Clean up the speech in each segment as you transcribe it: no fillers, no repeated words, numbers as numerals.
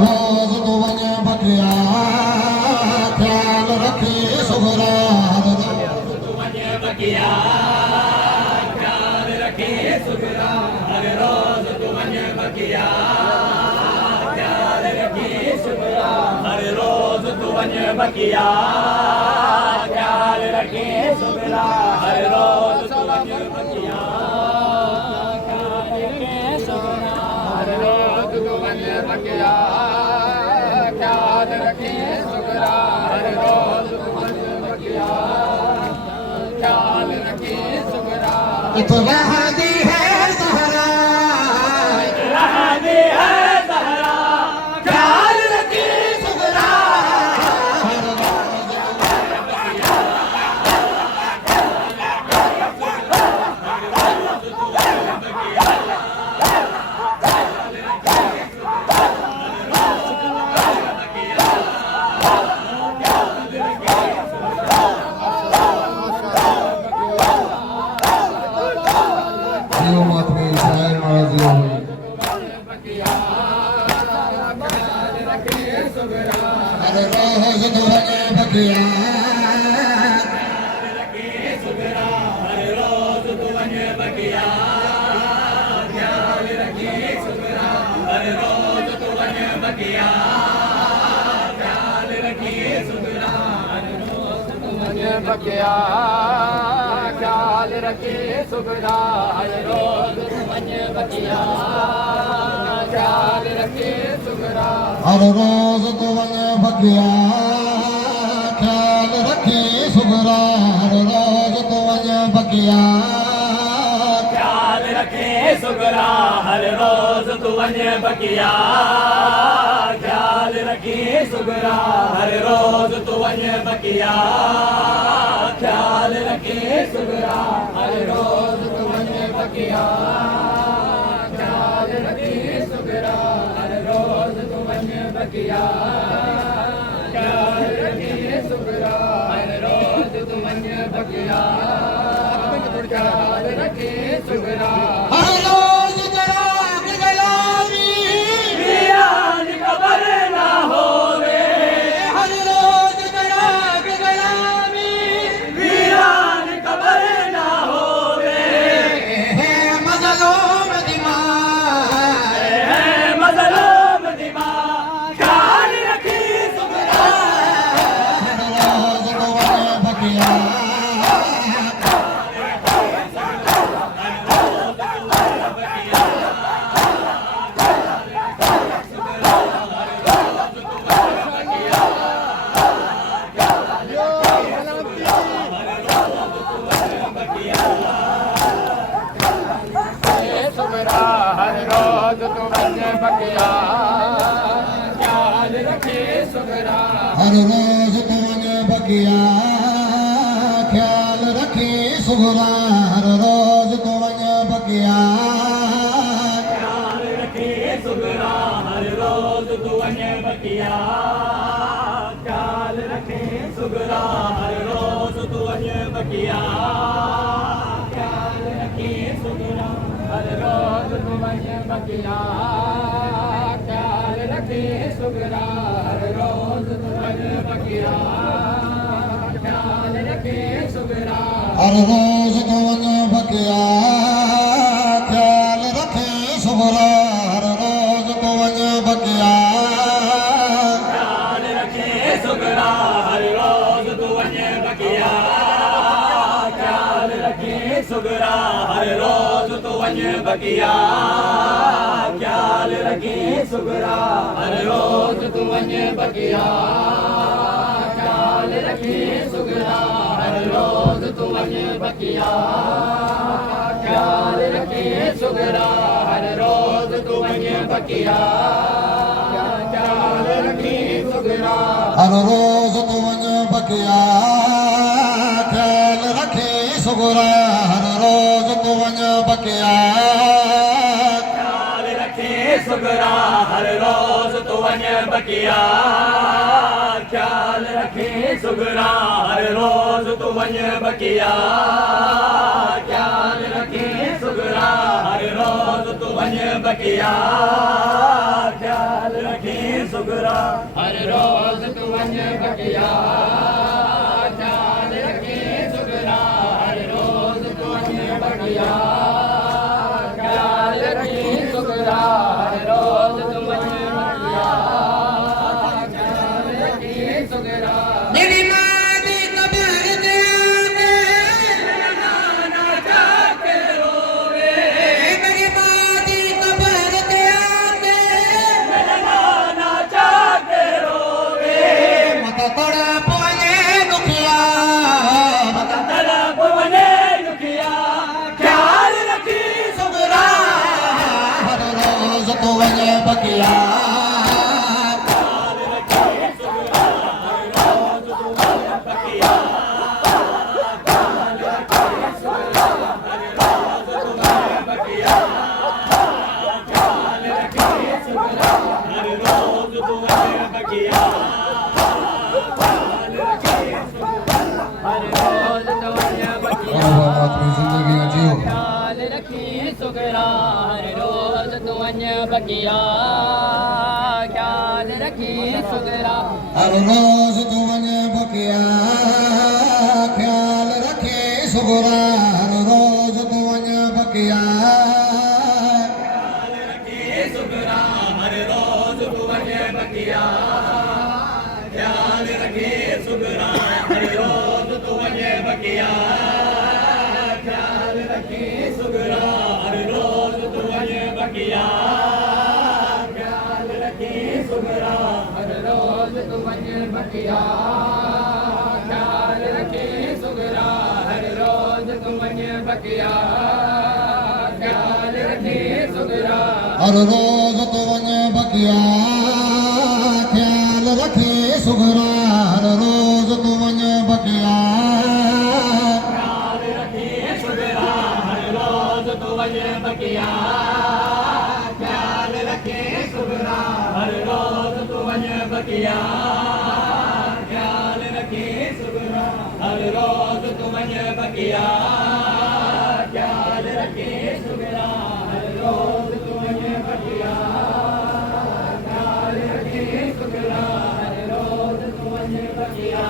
रोज तो वञे बगिया ख्याल रखे सुगरा हर रोज तो वञे बगिया ख्याल रखे सुगरा हर रोज तो वञे बगिया ख्याल रखे सुगरा हर रोज तो वञे बगिया ख्याल रखे सुगरा हर रोज तो वञे बगिया ख्याल रखे सुगरा हर रोज तो वञे बगिया ख्याल रखे सुगरा इतना दी है सहरा इतना दी है सहरा ख्याल रखे सुगरा हर रोज बगिया ख्याल रखे सुगरा हर रोज तो वञे बगिया ख्याल रखे सुगरा हर रोज तो वञे बगिया ख्याल रखे सुगरा हर रोज तो वञे बगिया ख्याल रखे सुगरा हर रोज तो वञे बगिया ख्याल रखे सुगरा हर रोज तो वञे बगिया ख्याल रखे सुगरा हर रोज तो वञे बगिया ख्याल रखे सुगरा हर रोज तो वञे बगिया ख्याल रखे सुगरा हर रोज तो वञे बगिया ख्याल रखे सुगरा हर रोज जराग गलावी वीरान कबर ना होवे हर रोज जराग गलावी वीरान कबर ना होवे है मजलूम दिमाग है मजलूम दिमाग ख्याल रखी सुगरा हर रोज तो वञे बगिया हर रोज तो वञे बगिया ख्याल रखे सुगरा हर रोज तो वञे बगिया ख्याल रखे सुगरा हर रोज तो वञे बगिया ख्याल रखे सुगरा हर रोज तो वञे बगिया ख्याल रखे सुगरा हर रोज तो वञे बगिया ख्याल रखे सुगरा हर रोज तो वञे बगिया ख्याल रखे सुगरा हर रोज तो वञे बगिया ख्याल रखे सुगरा हर रोज तो वञे बगिया ख्याल रखे सुगरा हर रोज तो वञे बगिया ख्याल रखे सुगरा हर रोज तो वञे बगिया ख्याल रखे सुगरा हर रोज तो वञे बगिया ख्याल रखे सुगरा हर रोज तो वञे बगिया ख्याल रखे सुगरा हर रोज तो वञे बगिया ख्याल रखे सुगरा हर रोज तो वञे बगिया ख्याल रखे सुगरा हर रोज तो वञे बगिया ख्याल रखे सुगरा हर रोज तो वञे बगिया ख्याल रखे सुगरा हर रोज तो वञे बगिया ख्याल रखे सुगरा हर रोज तो वञे बगिया ख्याल रखे सुगरा हर रोज तो वञे बगिया ख्याल रखे सुगरा हर रोज तू वञ बकिया ख्याल रखी सुगरा हर रोज तू वञ बकिया ख्याल रखी सुगरा हर रोज तू वञ बकिया ख्याल रखी सुगरा मेरी मां दी कब्र ते आके नाना जाके रोवे मेरी मां दी कब्र ते आके नाना जाके रोवे मत तोड़ा पोने दुखिया मत तड़प वने दुखिया ख्याल रखी सुगरा हर रोज तू वञे बकिया अपनी जिंदगी जियो ख्याल रखी सुगरा हर रोज तू वञ बकिया ख्याल रखी सुगरा हर रोज तू वञे बकिया ख्याल रखे सुगरा हर रोज तू वञे बकिया सुगरा हर रोज तू वञ बकिया ख्याल रखी सुगरा हर रोज तू वञ बकिया ख्याल रखी सुगरा हर रोज तू वञ बकिया ख्याल रखी सुगरा हर रोज तू वञ बकिया ख्याल रखी सुगरा हर रोज तू वञ बकिया ख्याल रखी सुगरा हर रोज तू वञे बकिया ख्याल रखे सुगरा हर रोज तू वञे बकिया ख्याल रखी सुगरा हर रोज तू वञ बकिया ख्याल रखी सुगरा हर रोज तू वञ बकिया ख्याल रखी सुगरा हर रोज तू वञ बकिया ख्याल रखी सुगरा हर रोज तू वञ बकिया ख्याल रखी सुगरा हर रोज तू वञ बकिया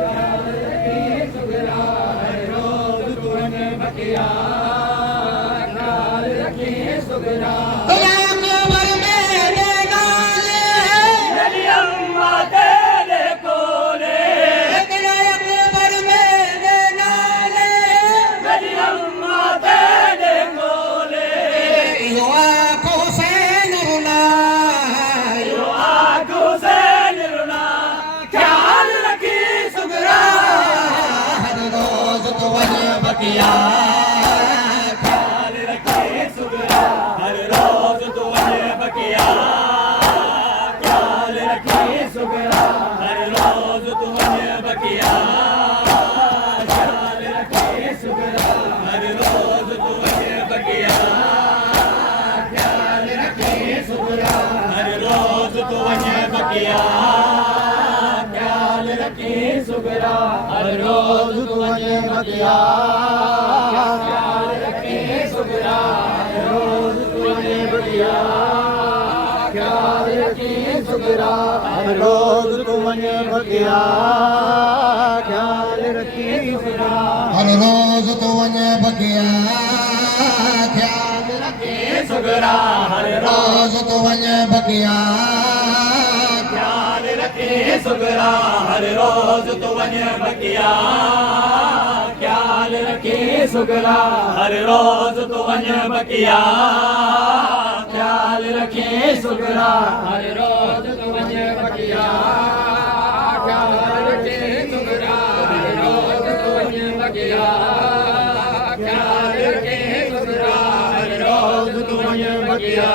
ख्याल रखी सुगरा हर रोज तू वञ बकिया ख्याल रखी सुगरा तेरा कबर में नाले मेरी अम्मा तेरे कोले तेरा कबर में नाले मेरी अम्मा तेरे कोले यो आंखों से नरुना यो आंखों से निरुना ख्याल रखी सुगरा हर रोज तू वञे बकिया ख्याल रखी सुगरा हर रोज तू वञ बकिया ख्याल रखी सुगरा हर रोज तू वञ बकिया ख्याल रखी सुगरा हर रोज तू वञ बकिया ख्याल रखी सुगरा हर रोज तू वञ बकिया ख्याल रखी सुगरा हर रोज तू वञ बकिया ख्याल रखी सुगरा हर रोज तू वञ बकिया ख्याल रखी सुगरा हर रोज तू वञ बकिया ख्याल रखी सुगरा हर रोज तू वञे बकिया ख्याल रखी सुगरा हर रोज तू वञे बकिया ख्याल रखी सुगरा हर रोज तू वञ बकिया ख्याल रखी सुगरा हर रोज तू वञ बकिया ख्याल रखी सुगरा हर रोज तू वञ बकिया ख्याल रखी सुगरा हर रोज तू वञ बकिया ख्याल रखी सुगरा हर रोज तू वञ बकिया